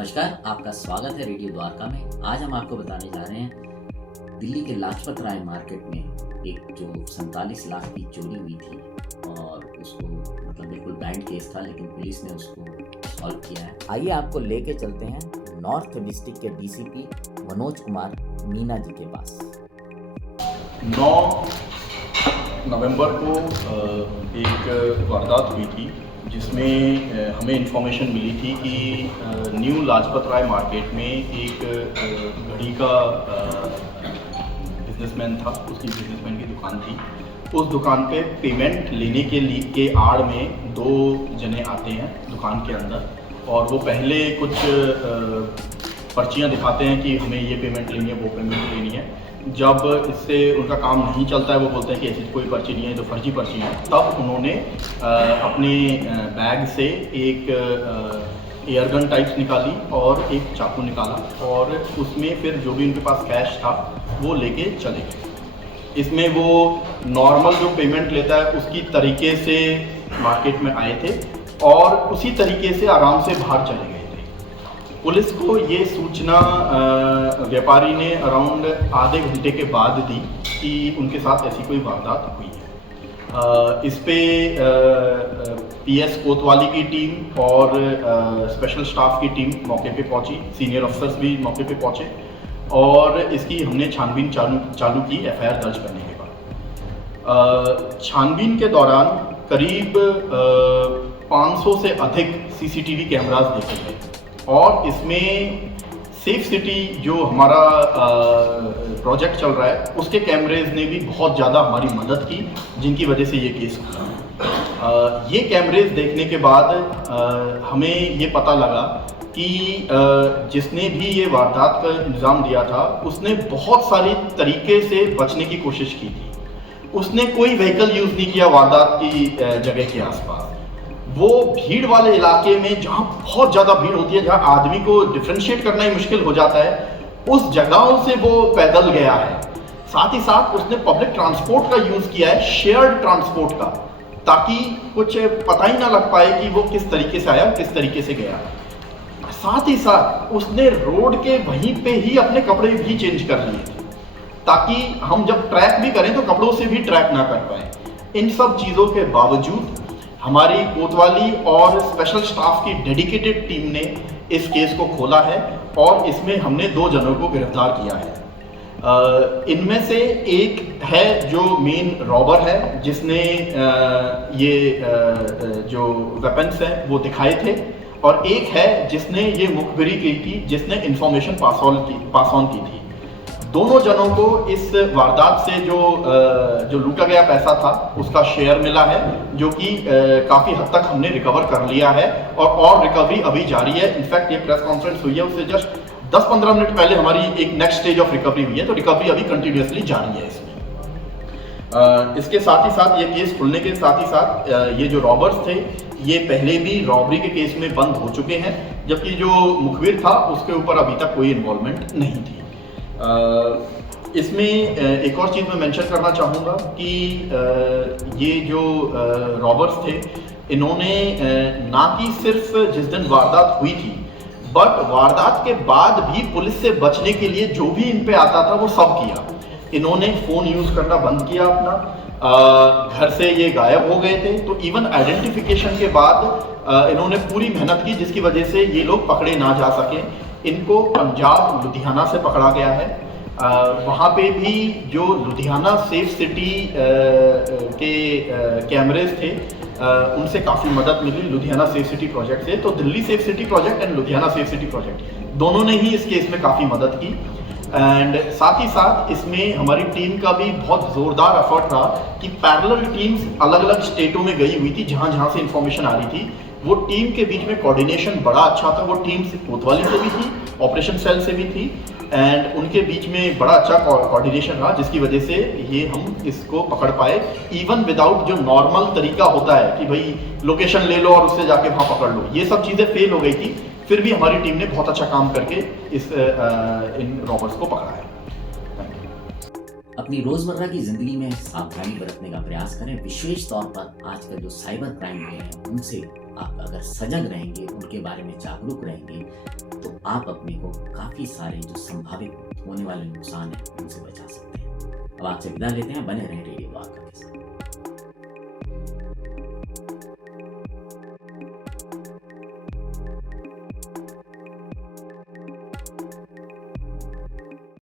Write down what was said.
नमस्कार, आपका स्वागत है रेडियो द्वारका में। आज हम आपको बताने जा रहे हैं दिल्ली के लाजपत राय मार्केट में एक जो 47 लाख की चोरी हुई थी और उसको बिल्कुल ब्लाइंड केस था, लेकिन पुलिस ने उसको सॉल्व किया है। आइए आपको लेके चलते हैं नॉर्थ डिस्ट्रिक्ट के डीसीपी मनोज कुमार मीना जी के पास। 9 नवंबर को एक वारदात हुई थी जिसमें हमें इन्फॉर्मेशन मिली थी कि न्यू लाजपत राय मार्केट में एक घड़ी का बिजनेसमैन था, उसकी बिजनेसमैन की दुकान थी। उस दुकान पे पेमेंट लेने के आड़ में 2 जने आते हैं दुकान के अंदर और वो पहले कुछ पर्चियाँ दिखाते हैं कि हमें ये पेमेंट लेनी है, वो पेमेंट लेनी है। जब इससे उनका काम नहीं चलता है, वो बोलते हैं कि ऐसी कोई पर्ची नहीं है, जो फर्जी पर्ची है। तब उन्होंने अपने बैग से एक एयरगन टाइप्स निकाली और एक चाकू निकाला और उसमें फिर जो भी उनके पास कैश था वो लेके चले गए। इसमें वो नॉर्मल जो पेमेंट लेता है उसकी तरीके से मार्केट में आए थे और उसी तरीके से आराम से बाहर चले गए थे। पुलिस को ये सूचना व्यापारी ने अराउंड आधे घंटे के बाद दी कि उनके साथ ऐसी कोई वारदात हुई है। इस पे पीएस कोतवाली की टीम और स्पेशल स्टाफ की टीम मौके पे पहुंची, सीनियर अफसर्स भी मौके पे पहुंचे और इसकी हमने छानबीन चालू की एफआईआर दर्ज करने के बाद। छानबीन के दौरान करीब 500 से अधिक सीसीटीवी कैमरास देखे गए और इसमें सेफ सिटी जो हमारा प्रोजेक्ट चल रहा है उसके कैमरेज ने भी बहुत ज़्यादा हमारी मदद की, जिनकी वजह से ये केस खुला। ये कैमरेज देखने के बाद हमें ये पता लगा कि जिसने भी ये वारदात का इंतज़ाम दिया था उसने बहुत सारी तरीके से बचने की कोशिश की थी। उसने कोई व्हीकल यूज़ नहीं किया वारदात की जगह के आसपास। वो भीड़ वाले इलाके में जहाँ बहुत ज़्यादा भीड़ होती है, जहाँ आदमी को डिफ्रेंशिएट करना ही मुश्किल हो जाता है, उस जगहों से वो पैदल गया है। साथ ही साथ उसने पब्लिक ट्रांसपोर्ट का यूज़ किया है, शेयर्ड ट्रांसपोर्ट का, ताकि कुछ पता ही ना लग पाए कि वो किस तरीके से आया, किस तरीके से गया। साथ ही साथ उसने रोड के वहीं पे ही अपने कपड़े भी चेंज कर लिए थे, ताकि हम जब ट्रैक भी करें तो कपड़ों से भी ट्रैक ना कर पाए। इन सब चीज़ों के बावजूद हमारी कोतवाली और स्पेशल स्टाफ की डेडिकेटेड टीम ने इस केस को खोला है और इसमें हमने 2 जनों को गिरफ्तार किया है। इनमें से एक है जो मेन रॉबर है, जिसने ये जो वेपन्स हैं वो दिखाए थे, और एक है जिसने ये मुखबिरी की थी, जिसने इंफॉर्मेशन पास ऑन की थी। दोनों जनों को इस वारदात से जो लूटा गया पैसा था उसका शेयर मिला है, जो कि काफ़ी हद तक हमने रिकवर कर लिया है और रिकवरी अभी जारी है। इनफैक्ट ये प्रेस कॉन्फ्रेंस हुई है, उससे जस्ट 10-15 मिनट पहले हमारी एक नेक्स्ट स्टेज ऑफ रिकवरी हुई है, तो रिकवरी अभी कंटिन्यूसली जारी है इसमें। इसके साथ ही साथ ये केस खुलने के साथ ही साथ ये जो रॉबर्स थे ये पहले भी रॉबरी के केस में बंद हो चुके हैं, जबकि जो मुखबिर था उसके ऊपर अभी तक कोई इन्वॉल्वमेंट नहीं थी। इसमें एक और चीज़ मैं मेंशन करना चाहूँगा कि ये जो रॉबर्स थे, इन्होंने ना कि सिर्फ जिस दिन वारदात हुई थी, बट वारदात के बाद भी पुलिस से बचने के लिए जो भी इन पे आता था वो सब किया। इन्होंने फ़ोन यूज़ करना बंद किया अपना, घर से ये गायब हो गए थे। तो इवन आइडेंटिफिकेशन के बाद इन्होंने पूरी मेहनत की, जिसकी वजह से ये लोग पकड़े ना जा सके। इनको पंजाब लुधियाना से पकड़ा गया है। वहाँ पे भी जो लुधियाना सेफ सिटी के कैमरेज थे उनसे काफ़ी मदद मिली, लुधियाना सेफ सिटी प्रोजेक्ट से। तो Delhi safe city project and Ludhiana safe city project दोनों ने ही इस केस में काफ़ी मदद की। एंड साथ ही साथ इसमें हमारी टीम का भी बहुत ज़ोरदार एफर्ट रहा कि पैरेलल टीम्स अलग अलग स्टेटों में गई हुई थी, जहाँ जहाँ से इंफॉर्मेशन आ रही थी। वो टीम के बीच में कोऑर्डिनेशन बड़ा अच्छा था। वो टीम कोतवाली से भी थी, ऑपरेशन सेल से भी थी, एंड उनके बीच में बड़ा अच्छा कोऑर्डिनेशन रहा, जिसकी वजह से ये हम इसको पकड़ पाए, इवन विदाउट जो नॉर्मल तरीका होता है कि भाई लोकेशन ले लो और उससे जाके वहाँ पकड़ लो। ये सब चीज़ें फेल हो गई थी, फिर भी हमारी टीम ने बहुत अच्छा काम करके इन रॉबर्स को पकड़ा है। अपनी रोजमर्रा की जिंदगी में सावधानी बरतने का प्रयास करें। विशेष तौर पर आजकल जो साइबर क्राइम हुए हैं उनसे आप अगर सजग रहेंगे, उनके बारे में जागरूक रहेंगे, तो आप अपने को काफी सारे जो संभावित होने वाले नुकसान है उनसे बचा सकते हैं। अब आपसे विदा लेते हैं, बने रहें रेडियो द्वारका के साथ।